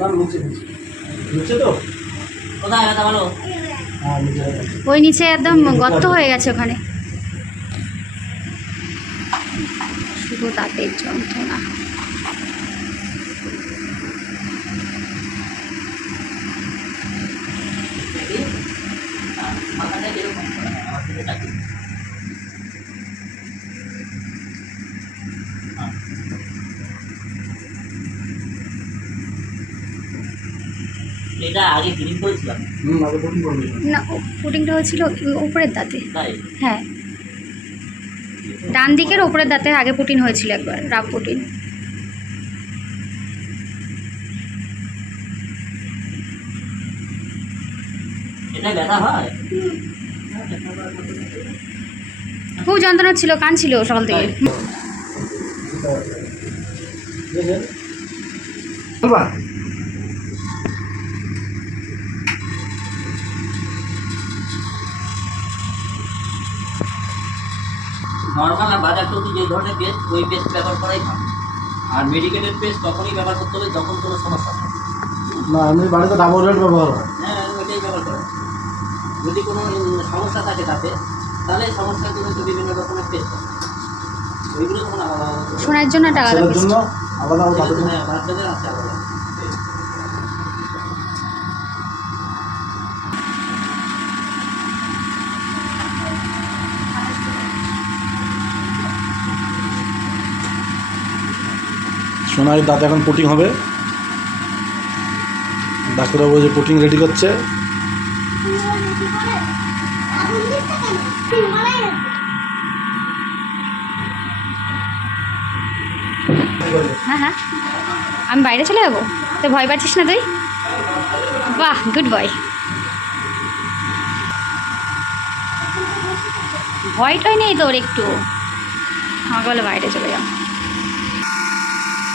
না নিচে নিচে নিচে তো? কোথায় ব্যথা বলো? হ্যাঁ ওই নিচে একদম গর্ত হয়ে গেছে ওখানে। শুধু দাঁতের যন্ত্রণা। দেখি। মাথাটা কীরকম? এটা আগে ক্লিন করেছিলাম হুম আগে প্রথম করবি না পুটিংটা হয়েছিল উপরের দাঁতে। হ্যাঁ। ডান দিকের ওপরের দাঁতে আগে পুটিন হয়েছিল একবার রাব পুটিন এটা ব্যথা হয়? খুব যন্ত্রণা ছিল কান ছিল সকাল থেকে। দেখেন নর্মাল আর বাজার টুকু যে ধরনের পেস্ট ওই পেস্ট ব্যবহার করাই ভালো। আর মেডিকেটেড পেস্ট তখনই ব্যবহার করতে হবে যখন কোনো সমস্যা হয়। না এমনি বাড়িতে ডাবল রেট ব্যবহার হয়। হ্যাঁ ওইটাই ব্যবহার করা। যদি কোনো সমস্যা থাকে তাতে তাহলে এই সমস্যার জন্য তো বিভিন্ন রকমের পেস্ট আছে ওইগুলো তখন আলাদা আলাদা শোনার জন্য আলাদা জন্য আলাদা আলাদা হ্যাঁ বাচ্চাদের আছে আলাদা সোনাই দাঁত এখন পুটিং হবে। ডাক্তারবাবু যে পুটিং রেডি করছে। হ্যাঁ হ্যাঁ। আমি বাইরে চলে যাব? তো ভয় পাচ্ছিস না তুই? বাহ গুড বয় ভয়টাই নেই তোর একটু। আমাকে বলে বাইরে চলে যাও।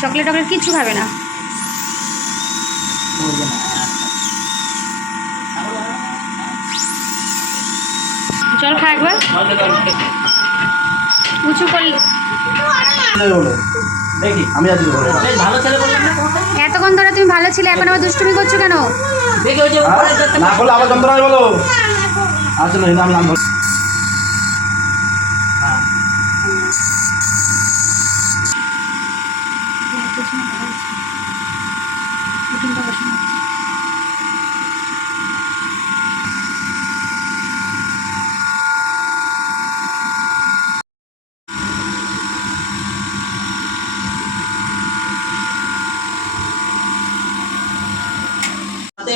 চকলেট টকলেট কিচ্ছু খাবে না। না খা একবার। উঁচু করলে? এতক্ষণ ধরে তুমি ভালো ছিলে এখন আবার দুষ্টুমি করছ কেন? আচ্ছা না আমি হ্যাঁ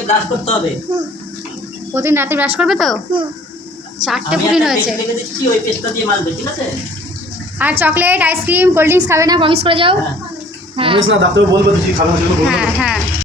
ব্রাশ করতে হবে। প্রতিদিন রাতে ব্রাশ করবে তো? চারটে পুটিন হয়েছে। পেস্ট লিখে দিচ্ছি ওই পেস্টটা দিয়ে মারবে ঠিক আছে? আর chocolate ice cream cold drinks খাবে না প্রমিস করে যাও। হ্যাঁ। হ্যাঁ। হ্যাঁ হ্যাঁ।